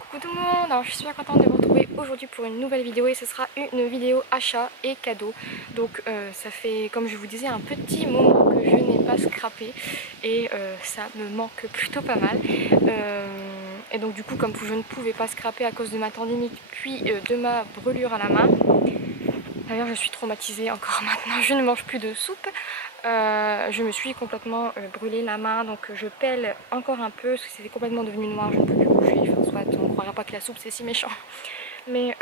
Coucou tout le monde, alors je suis super contente de vous retrouver aujourd'hui pour une nouvelle vidéo et ce sera une vidéo achat et cadeau. Donc ça fait, comme je vous disais, un petit moment que je n'ai pas scrappé et ça me manque plutôt pas mal. Et donc du coup, comme je ne pouvais pas scraper à cause de ma tendinite puis de ma brûlure à la main, d'ailleurs je suis traumatisée encore maintenant, je ne mange plus de soupe. Je me suis complètement brûlé la main, donc je pèle encore un peu parce que c'était complètement devenu noir, je ne peux plus bouger. Enfin, soit on ne croirait pas que la soupe c'est si méchant. Mais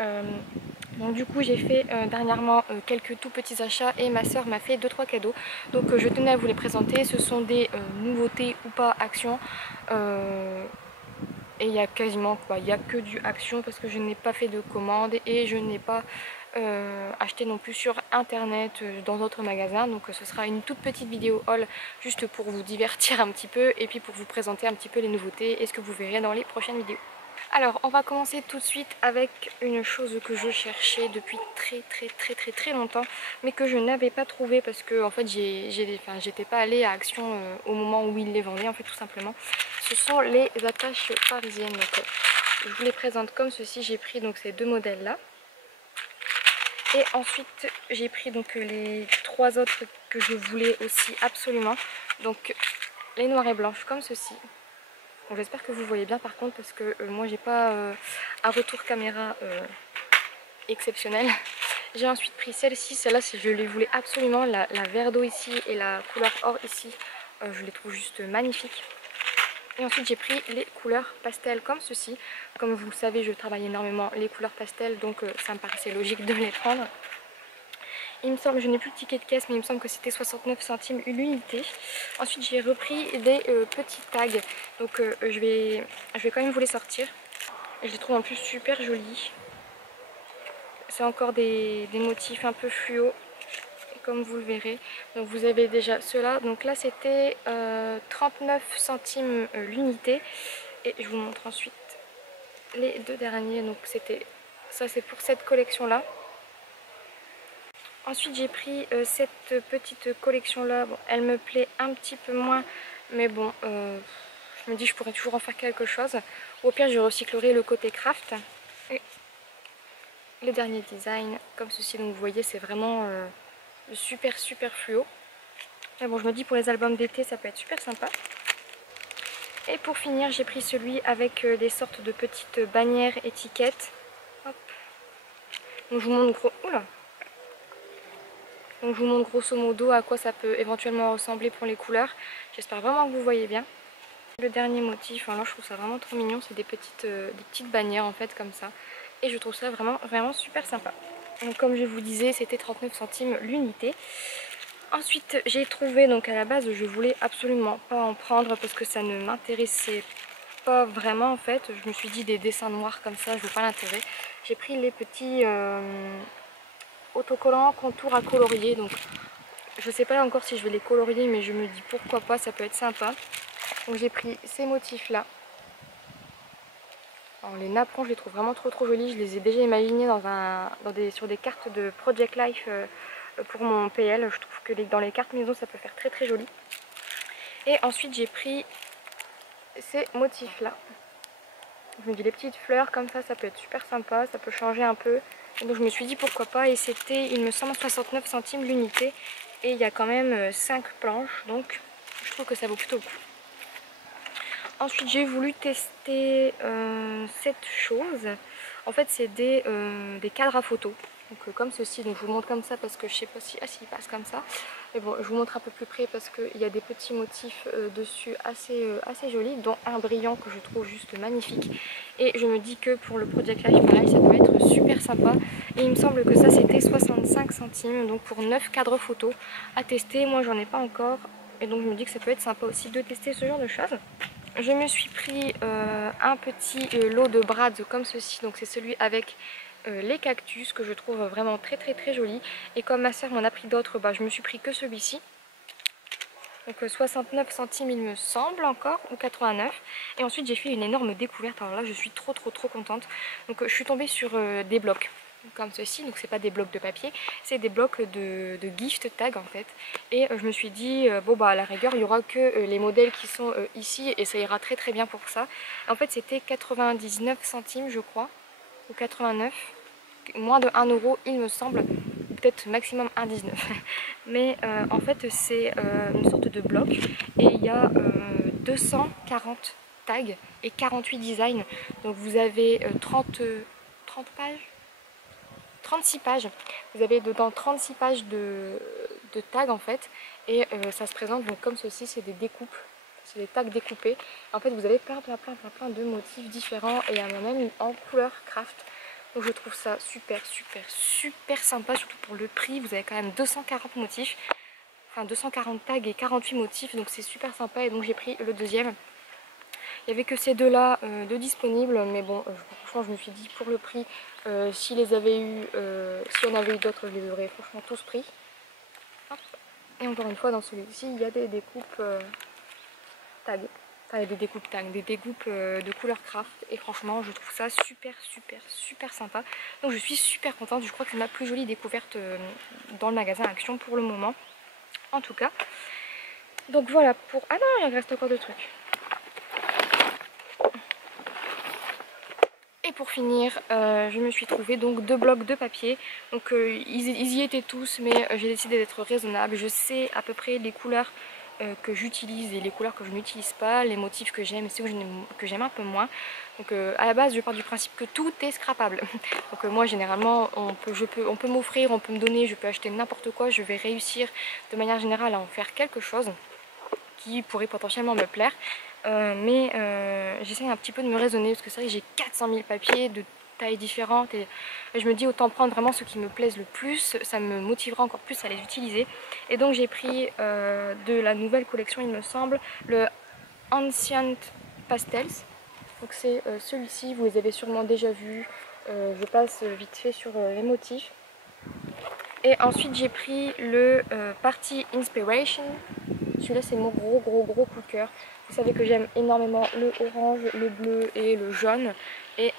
donc du coup j'ai fait dernièrement quelques tout petits achats et ma soeur m'a fait 2-3 cadeaux. Donc je tenais à vous les présenter, ce sont des nouveautés ou pas Action. Et il y a quasiment, il y a que du Action parce que je n'ai pas fait de commande et je n'ai pas acheté non plus sur internet dans d'autres magasins. Donc ce sera une toute petite vidéo haul juste pour vous divertir un petit peu et puis pour vous présenter un petit peu les nouveautés et ce que vous verrez dans les prochaines vidéos. Alors on va commencer tout de suite avec une chose que je cherchais depuis très longtemps mais que je n'avais pas trouvé parce que en fait j'étais pas allée à Action au moment où ils les vendaient en fait tout simplement. Ce sont les attaches parisiennes. Donc, je vous les présente comme ceci. J'ai pris donc ces deux modèles là. Et ensuite j'ai pris donc les trois autres que je voulais aussi absolument. Donc les noires et blanches comme ceci. Bon, j'espère que vous voyez bien par contre parce que moi j'ai pas un retour caméra exceptionnel. J'ai ensuite pris celle-ci, celle-là je les voulais absolument, la vert d'eau ici et la couleur or ici, je les trouve juste magnifiques. Et ensuite j'ai pris les couleurs pastel comme ceci. Comme vous le savez, je travaille énormément les couleurs pastel, donc ça me paraissait logique de les prendre. Il me semble, je n'ai plus le ticket de caisse, mais il me semble que c'était 69 centimes l'unité. Ensuite j'ai repris des petits tags, donc je vais quand même vous les sortir. Et je les trouve en plus super jolis. C'est encore des motifs un peu fluo, comme vous le verrez. Donc vous avez déjà ceux-là. Donc là c'était 39 centimes l'unité. Et je vous montre ensuite les deux derniers. Donc c'était ça, c'est pour cette collection là. Ensuite j'ai pris cette petite collection là. Bon, elle me plaît un petit peu moins, mais bon, je me dis je pourrais toujours en faire quelque chose. Ou au pire je recyclerai le côté craft. Et le dernier design comme ceci. Donc vous voyez, c'est vraiment super fluo. Mais bon, je me dis pour les albums d'été ça peut être super sympa. Et pour finir j'ai pris celui avec des sortes de petites bannières étiquettes. Hop. Donc je vous montre Donc je vous montre grosso modo à quoi ça peut éventuellement ressembler pour les couleurs. J'espère vraiment que vous voyez bien. Le dernier motif, alors je trouve ça vraiment trop mignon, c'est des petites bannières en fait comme ça. Et je trouve ça vraiment super sympa. Donc comme je vous disais, c'était 39 centimes l'unité. Ensuite j'ai trouvé, donc à la base je voulais absolument pas en prendre parce que ça ne m'intéressait pas vraiment en fait. Je me suis dit des dessins noirs comme ça, je vois pas l'intérêt. J'ai pris les petits autocollants contours à colorier. Donc je sais pas encore si je vais les colorier, mais je me dis pourquoi pas, ça peut être sympa. Donc j'ai pris ces motifs là. Alors, les napperons je les trouve vraiment trop jolis. Je les ai déjà imaginés sur des cartes de Project Life pour mon PL. Je trouve que dans les cartes maison ça peut faire très joli. Et ensuite j'ai pris ces motifs là. Je me dis les petites fleurs comme ça peut être super sympa, ça peut changer un peu. Et donc je me suis dit pourquoi pas, et c'était il me semble 69 centimes l'unité. Et il y a quand même 5 planches, donc je trouve que ça vaut plutôt le coup. Ensuite j'ai voulu tester cette chose. En fait c'est des cadres à photos. Donc comme ceci, donc je vous montre comme ça parce que je sais pas si... Ah si, il passe comme ça. Mais bon, je vous montre un peu plus près parce qu'il y a des petits motifs dessus assez jolis, dont un brillant que je trouve juste magnifique. Et je me dis que pour le Project Life, pareil, ça peut être super sympa. Et il me semble que ça c'était 65 centimes, donc pour 9 cadres photos à tester. Moi j'en ai pas encore, et donc je me dis que ça peut être sympa aussi de tester ce genre de choses. Je me suis pris un petit lot de brades comme ceci, donc c'est celui avec les cactus que je trouve vraiment très joli. Et comme ma soeur m'en a pris d'autres, je me suis pris que celui-ci. Donc 69 centimes il me semble encore, ou 89. Et ensuite j'ai fait une énorme découverte, alors là je suis trop contente. Donc je suis tombée sur des blocs. comme ceci, donc c'est pas des blocs de papier, c'est des blocs de gift tag en fait. Et je me suis dit bon bah à la rigueur il y aura que les modèles qui sont ici et ça ira très bien pour ça. En fait c'était 99 centimes je crois, ou 89, moins de 1 euro il me semble, peut-être maximum 1,19. Mais en fait c'est une sorte de bloc et il y a 240 tags et 48 designs. Donc vous avez 30 pages, 36 pages. Vous avez dedans 36 pages de tags en fait. Et ça se présente donc comme ceci, c'est des découpes. C'est des tags découpés. En fait vous avez plein de motifs différents et il y en a même en couleur craft. Donc je trouve ça super sympa, surtout pour le prix. Vous avez quand même 240 motifs. Enfin 240 tags et 48 motifs, donc c'est super sympa et donc j'ai pris le deuxième. Il n'y avait que ces deux là de disponibles, mais bon franchement je me suis dit pour le prix, si on avait eu d'autres, je les aurais franchement tous pris. Hop. Et encore une fois dans celui-ci il y a des découpes tags. Enfin, des découpes tags, des découpes de couleur craft et franchement je trouve ça super sympa. Donc je suis super contente, je crois que c'est ma plus jolie découverte dans le magasin Action pour le moment en tout cas. Donc voilà pour... Ah non, il reste encore deux trucs. Et pour finir, je me suis trouvé donc deux blocs de papier. Donc ils y étaient tous, mais j'ai décidé d'être raisonnable. Je sais à peu près les couleurs que j'utilise et les couleurs que je n'utilise pas, les motifs que j'aime et ceux que j'aime un peu moins. Donc à la base je pars du principe que tout est scrapable. Donc moi généralement on peut m'offrir, on peut me donner, je peux acheter n'importe quoi, je vais réussir de manière générale à en faire quelque chose qui pourrait potentiellement me plaire. Mais j'essaie un petit peu de me raisonner parce que c'est vrai que j'ai 400 000 papiers de tailles différentes et je me dis autant prendre vraiment ceux qui me plaisent le plus, ça me motivera encore plus à les utiliser. Et donc j'ai pris de la nouvelle collection il me semble, le Ancient Pastels. Donc c'est celui-ci, vous les avez sûrement déjà vus, je passe vite fait sur les motifs. Et ensuite j'ai pris le Party Inspiration. Celui-là c'est mon gros coup de cœur. Vous savez que j'aime énormément le orange, le bleu et le jaune. Et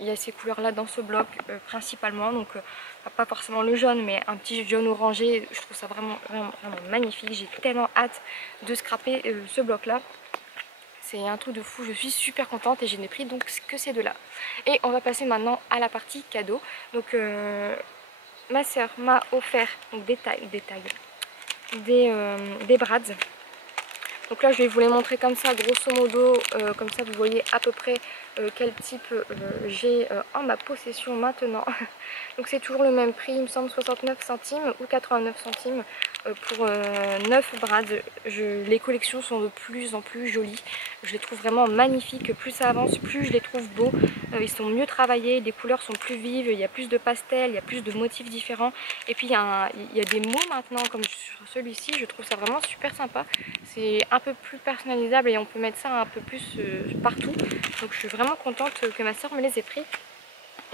il y a ces couleurs là dans ce bloc principalement. Donc pas forcément le jaune mais un petit jaune orangé. Je trouve ça vraiment magnifique. J'ai tellement hâte de scraper ce bloc là. C'est un truc de fou, je suis super contente et je n'ai pris donc que ces deux là. Et on va passer maintenant à la partie cadeau. Donc ma soeur m'a offert donc des brads. Donc là je vais vous les montrer comme ça grosso modo, comme ça vous voyez à peu près quel type j'ai en ma possession maintenant. Donc c'est toujours le même prix, il me semble 69 centimes ou 89 centimes pour 9 brads. Les collections sont de plus en plus jolies, je les trouve vraiment magnifiques, plus ça avance plus je les trouve beaux, ils sont mieux travaillés, les couleurs sont plus vives, il y a plus de pastels, il y a plus de motifs différents et puis il y a des mots maintenant comme sur celui-ci, je trouve ça vraiment super sympa, c'est un peu plus personnalisable et on peut mettre ça un peu plus partout, donc je suis vraiment contente que ma soeur me les ait pris.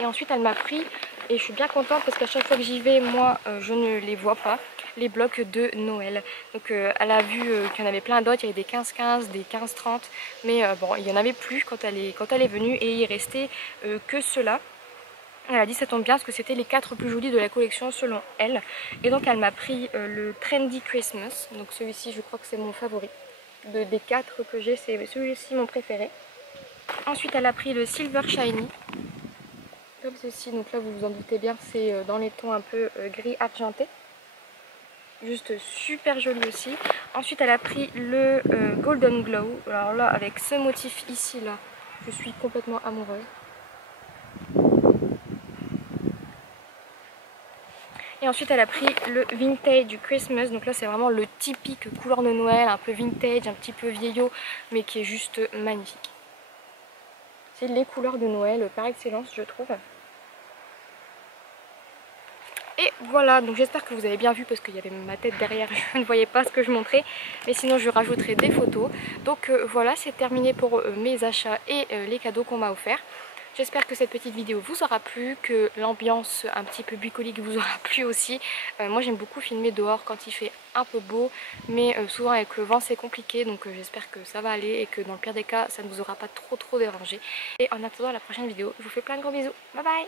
Et ensuite elle m'a pris, et je suis bien contente parce qu'à chaque fois que j'y vais, moi je ne les vois pas, les blocs de Noël. Donc elle a vu qu'il y en avait plein d'autres, il y avait des 15-15, des 15-30, mais bon il n'y en avait plus quand elle est venue et il restait que ceux-là. Elle a dit ça tombe bien parce que c'était les 4 plus jolis de la collection selon elle. Et donc elle m'a pris le Trendy Christmas, donc celui-ci je crois que c'est mon favori. Des 4 que j'ai, c'est celui-ci mon préféré. Ensuite elle a pris le Silver Shiny. Comme ceci, donc là vous vous en doutez bien, c'est dans les tons un peu gris argenté. Juste super joli aussi. Ensuite elle a pris le Golden Glow. Alors là avec ce motif ici là, je suis complètement amoureuse. Et ensuite elle a pris le Vintage Christmas, donc là c'est vraiment le typique couleur de Noël, un peu vintage, un petit peu vieillot, mais qui est juste magnifique. C'est les couleurs de Noël par excellence je trouve. Et voilà, donc j'espère que vous avez bien vu parce qu'il y avait ma tête derrière, je ne voyais pas ce que je montrais. Mais sinon je rajouterai des photos. Donc voilà, c'est terminé pour mes achats et les cadeaux qu'on m'a offerts. J'espère que cette petite vidéo vous aura plu, que l'ambiance un petit peu bucolique vous aura plu aussi. Moi j'aime beaucoup filmer dehors quand il fait un peu beau, mais souvent avec le vent c'est compliqué, donc j'espère que ça va aller et que dans le pire des cas ça ne vous aura pas trop dérangé. Et en attendant la prochaine vidéo, je vous fais plein de gros bisous, bye bye.